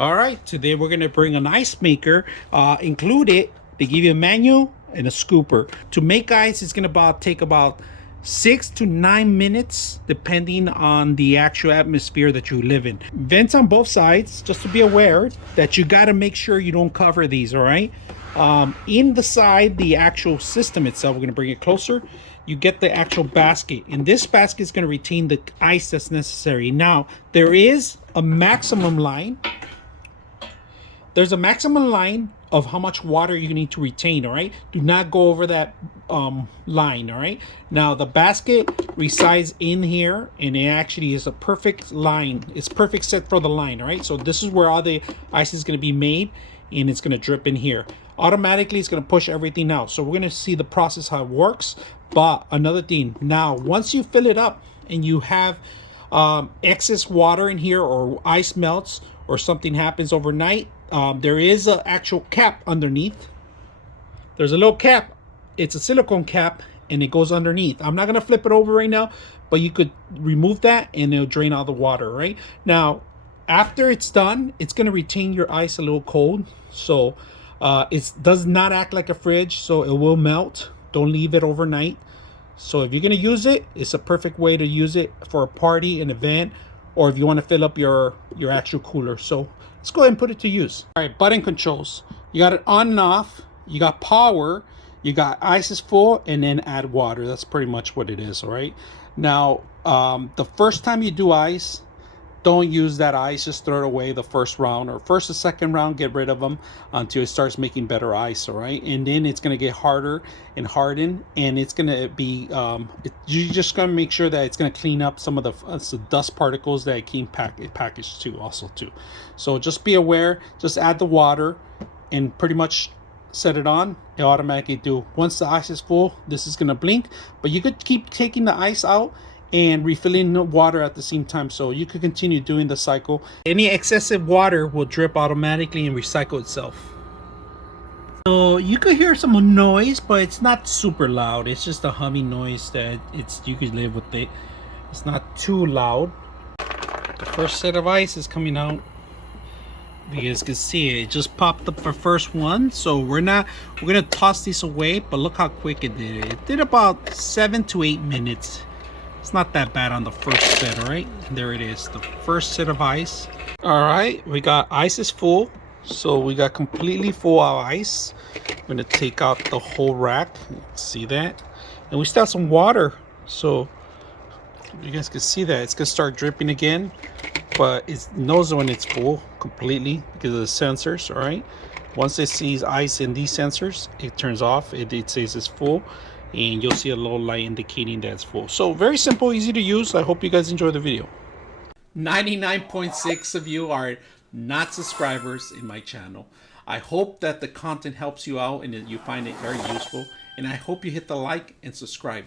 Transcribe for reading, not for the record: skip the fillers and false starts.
All right, today we're gonna bring an ice maker. Included, they give you a manual and a scooper. To make ice, it's gonna take about 6 to 9 minutes, depending on the actual atmosphere that you live in. Vents on both sides, just to be aware that you gotta make sure you don't cover these, all right? In the side, the actual system itself, we're gonna bring it closer. You get the actual basket, and this basket is gonna retain the ice that's necessary. Now, there is a maximum line. There's a maximum line of how much water you need to retain, all right? Do not go over that line, all right? Now, the basket resides in here, and it actually is a perfect line. It's perfect set for the line, all right? So this is where all the ice is going to be made, and it's going to drip in here. Automatically, it's going to push everything out. So we're going to see the process, how it works. But another thing, now, once you fill it up and you have excess water in here, or ice melts, or something happens overnight, there is an actual cap underneath. There's a little cap. It's a silicone cap, and it goes underneath. I'm not going to flip it over right now, but you could remove that, and it'll drain all the water, right? Now, after it's done, it's going to retain your ice a little cold. So it does not act like a fridge, so it will melt. Don't leave it overnight. So if you're going to use it, it's a perfect way to use it for a party, an event, or if you want to fill up your actual cooler. So let's go ahead and put it to use. All right, button controls. You got it on and off. You got power. You got ice is full, and then add water. That's pretty much what it is, all right? Now, the first time you do ice, don't use that ice. Just throw it away the first round, or first or second round, get rid of them until it starts making better ice, all right? And then it's going to get harder and harden, and it's going to be, you're just going to make sure that it's going to clean up some of the dust particles that it came packaged too, also too. So just be aware, just add the water and pretty much set it on. It automatically do. Once the ice is full, this is going to blink, but you could keep taking the ice out and refilling the water at the same time, so you could continue doing the cycle. Any excessive water will drip automatically and recycle itself. So you could hear some noise, but it's not super loud. It's just a humming noise that you could live with it. It's not too loud. The first set of ice is coming out. You guys can see it just popped up the first one. So we're gonna toss these away, but look how quick it did. It did about 7 to 8 minutes. It's not that bad on the first set, all right? There it is, the first set of ice. All right, we got ice is full. So we got completely full of ice. I'm gonna take out the whole rack. See that? And we still have some water. So you guys can see that. It's gonna start dripping again, but it knows when it's full completely because of the sensors, all right? Once it sees ice in these sensors, it turns off. It says it's full, and you'll see a little light indicating that it's full. So very simple, easy to use. I hope you guys enjoy the video. 99.6 of you are not subscribers in my channel. I hope that the content helps you out and that you find it very useful, and I hope you hit the like and subscribe.